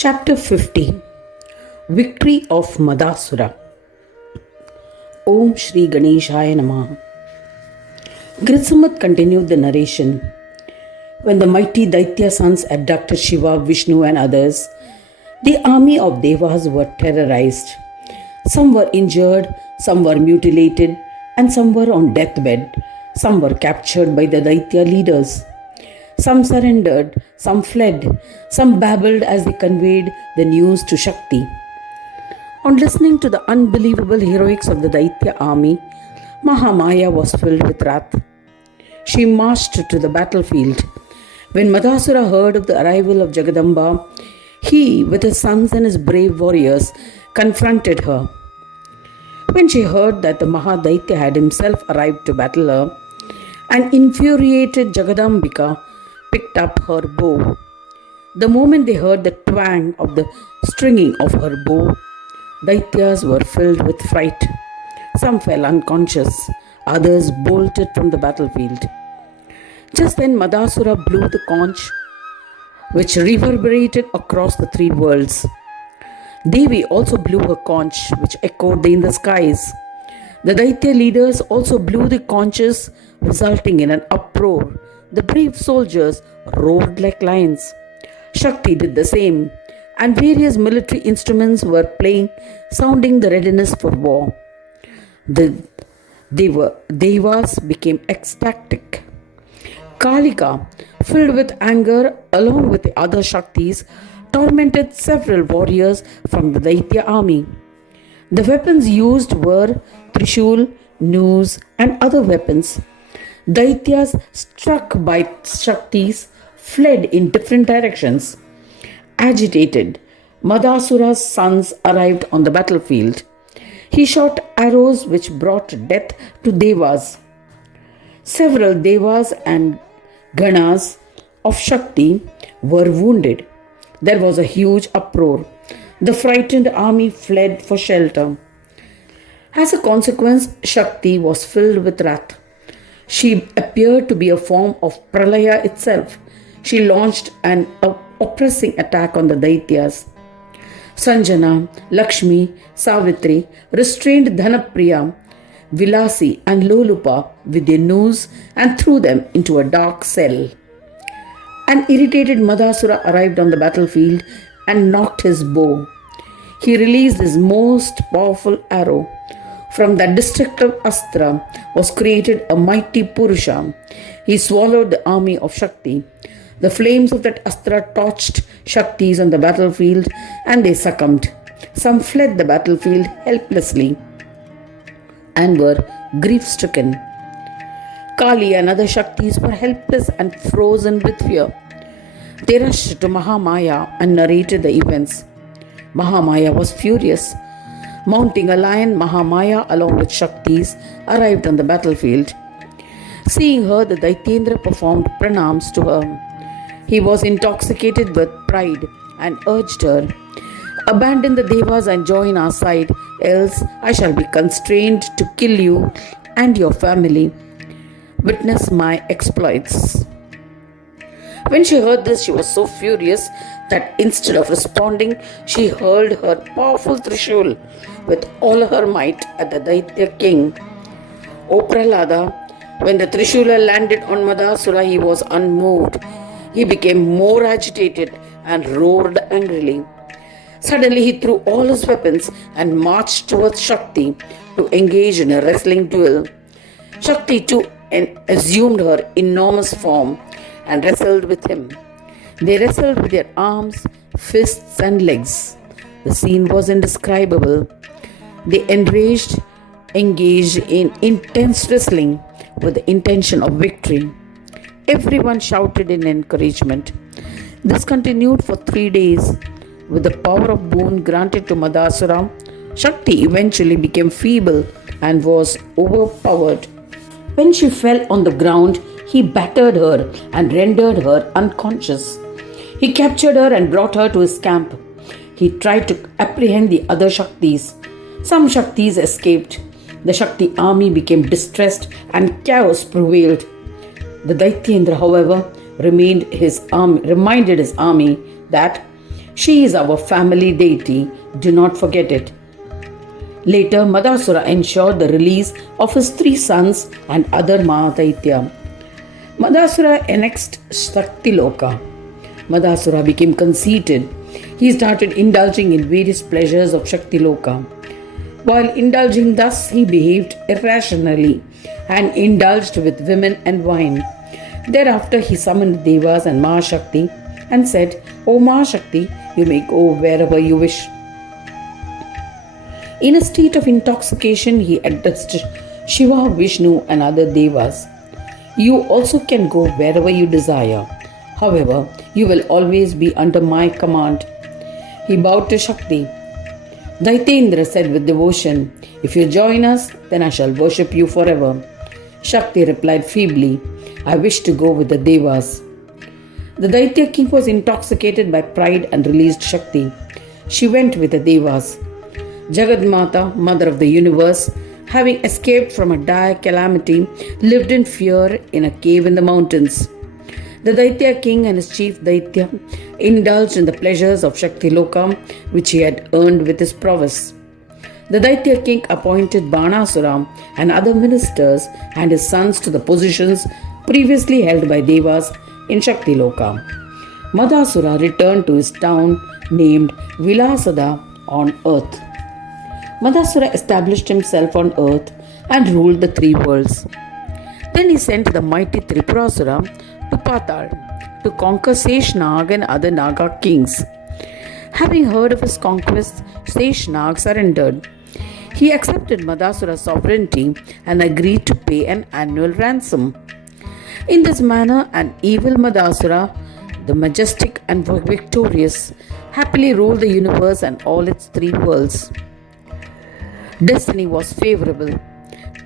Chapter 50 Victory of Madasura. Om Shri Ganesh Ayanamaha. Gridsamud continued the narration. When the mighty Daitya sons abducted Shiva, Vishnu and others, the army of Devas were terrorized. Some were injured, some were mutilated, and some were on deathbed. Some were captured by the Daitya leaders. Some surrendered, some fled, some babbled as they conveyed the news to Shakti. On listening to the unbelievable heroics of the Daitya army, Mahamaya was filled with wrath. She marched to the battlefield. When Madasura heard of the arrival of Jagadamba, he, with his sons and his brave warriors, confronted her. When she heard that the Mahadaitya had himself arrived to battle her, an infuriated Jagadambika picked up her bow. The moment they heard the twang of the stringing of her bow, Daityas were filled with fright. Some fell unconscious, others bolted from the battlefield. Just then Madasura blew the conch, which reverberated across the three worlds. Devi also blew her conch, which echoed in the skies. The Daitya leaders also blew the conches, resulting in an uproar. The brave soldiers roared like lions. Shakti did the same, and various military instruments were playing, sounding the readiness for war. The Devas became ecstatic. Kalika, filled with anger along with the other Shaktis, tormented several warriors from the Daitya army. The weapons used were Trishul, noose, and other weapons. Daityas, struck by Shaktis, fled in different directions. Agitated, Madasura's sons arrived on the battlefield. He shot arrows which brought death to Devas. Several Devas and Ganas of Shakti were wounded. There was a huge uproar. The frightened army fled for shelter. As a consequence, Shakti was filled with wrath. She appeared to be a form of Pralaya itself. She launched an oppressing attack on the Daityas. Sanjana, Lakshmi, Savitri restrained Dhanapriya, Vilasi and Lolupa with their noose and threw them into a dark cell. An irritated Madasura arrived on the battlefield and knocked his bow. He released his most powerful arrow. From that destructive astra was created a mighty Purusha. He swallowed the army of Shakti. The flames of that astra torched Shaktis on the battlefield and they succumbed. Some fled the battlefield helplessly and were grief-stricken. Kali and other Shaktis were helpless and frozen with fear. They rushed to Mahamaya and narrated the events. Mahamaya was furious. Mounting a lion, Mahamaya along with Shaktis arrived on the battlefield. Seeing her, the Daityendra performed pranams to her. He was intoxicated with pride and urged her, "Abandon the Devas and join our side, else I shall be constrained to kill you and your family. Witness my exploits." When she heard this, she was so furious that instead of responding, she hurled her powerful Trishul with all her might at the Daitya king. O Prahlada, when the Trishula landed on Madasura, he was unmoved. He became more agitated and roared angrily. Suddenly he threw all his weapons and marched towards Shakti to engage in a wrestling duel. Shakti too assumed her enormous form and wrestled with him. They wrestled with their arms, fists and legs. The scene was indescribable. They engaged in intense wrestling with the intention of victory. Everyone shouted in encouragement. This continued for 3 days. With the power of boon granted to Madasura, Shakti eventually became feeble and was overpowered. When she fell on the ground, he battered her and rendered her unconscious. He captured her and brought her to his camp. He tried to apprehend the other Shaktis. Some Shaktis escaped. The Shakti army became distressed and chaos prevailed. The Daityendra, however, reminded his army that She is our family deity, do not forget it. Later, Madasura ensured the release of his 3 sons and other Daitya. Madasura annexed Shakti Loka. Madasura became conceited. He started indulging in various pleasures of Shakti Loka. While indulging thus, he behaved irrationally and indulged with women and wine. Thereafter, he summoned Devas and Mahashakti and said, "O Mahashakti, you may go wherever you wish." In a state of intoxication, he addressed Shiva, Vishnu, and other Devas. "You also can go wherever you desire. However, you will always be under my command." He bowed to Shakti. Daityendra said with devotion, "If you join us, then I shall worship you forever." Shakti replied feebly, "I wish to go with the Devas." The Daitya king was intoxicated by pride and released Shakti. She went with the Devas. Jagadmata, mother of the universe, having escaped from a dire calamity, lived in fear in a cave in the mountains. The Daitya king and his chief Daitya indulged in the pleasures of Shakti Loka, which he had earned with his prowess. The Daitya king appointed Banasura and other ministers and his sons to the positions previously held by Devas in Shakti Loka. Madasura returned to his town named Vilasada on earth. Madasura established himself on earth and ruled the 3 worlds. Then he sent the mighty Tripurasura to Patal to conquer Seshnag and other Naga kings. Having heard of his conquests, Seshnag surrendered. He accepted Madasura's sovereignty and agreed to pay an annual ransom. In this manner, an evil Madasura, the majestic and victorious, happily ruled the universe and all its 3 worlds. Destiny was favorable,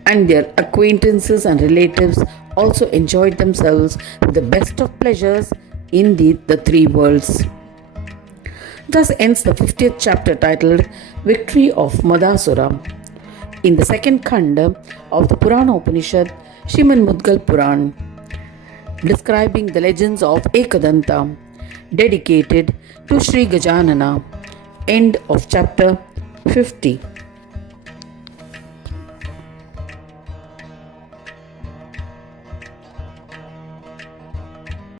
and their acquaintances and relatives also enjoyed themselves with the best of pleasures in the 3 worlds. Thus ends the 50th chapter titled Victory of Madasura. In the second Khanda of the Purana Upanishad, Sriman Mudgal Purana, describing the legends of Ekadanta, dedicated to Shri Gajananana. End of chapter 50.